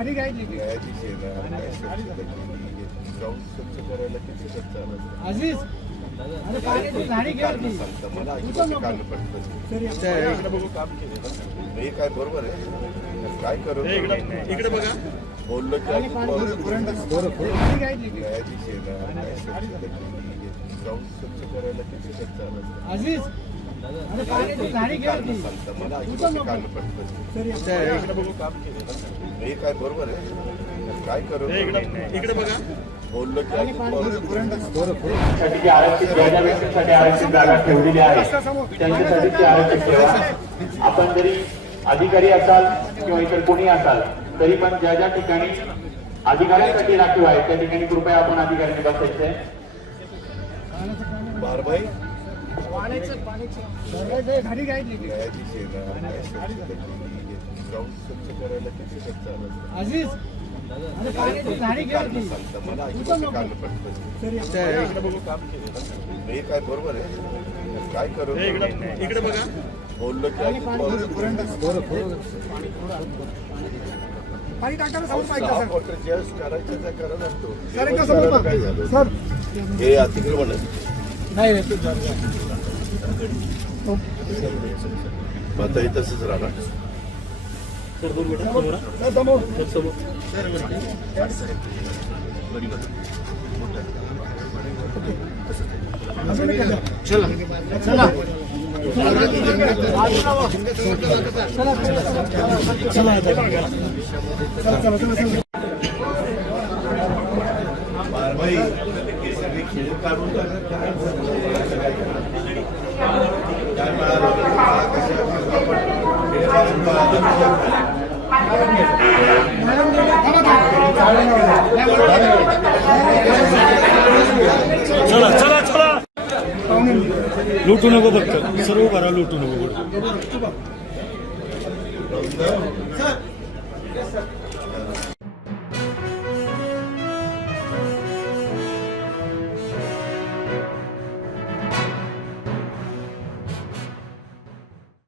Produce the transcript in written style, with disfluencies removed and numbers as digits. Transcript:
झाडी घ्यायची जाऊन स्वच्छ करायला किती खर्च आला अजीज अरे पाण्याची झाडी घ्या की सांगता मला काढणं पडतं बघू काम केले हे काय बरोबर आहे काय करू इकडे बघा बोललो की झाडी घ्यायची जाऊन स्वच्छ करायला किती खर्च आला अजीज अरे पाण्याची झाडी घ्या की सांगता मला काढणं पडतं इकडे बघू काम केले हे काय बरोबर आहे काय करू इकडे बघा बोललो की आरक्षित ज्या व्यक्तींसाठी आरक्षित जागा ठेवलेली आहे त्यांच्यासाठी ती आरक्षित ठेवा. आपण जरी अधिकारी असाल किंवा इतर कोणी असाल तरी पण ज्या ज्या ठिकाणी अधिकाऱ्यांसाठी राखीव आहे त्या ठिकाणी कृपया आपण अधिकाऱ्यांनी बसायचे. बारबाई झाडी घ्यायची जाऊन स्वच्छ करायला किती खर्च आला अजीज अरे पाण्याची झाडी घ्या की सांगता मला काढणं पडतं इकडे बघू काम केले हे काय बरोबर आहे काय करू इकडे बघा बोललो की पाणी टाकायला समोर पाहिजे जस्ट करायचं त्या करत असतो सर एकदा समोर काय झालं सर हे अतिक्रमण आहे नाही आता हे तसंच राहणार बारबाई हे सगळे खेळ काढून काय मिळालं चला चला चला लुटू नको फक्त सर्व भरा लुटू नको.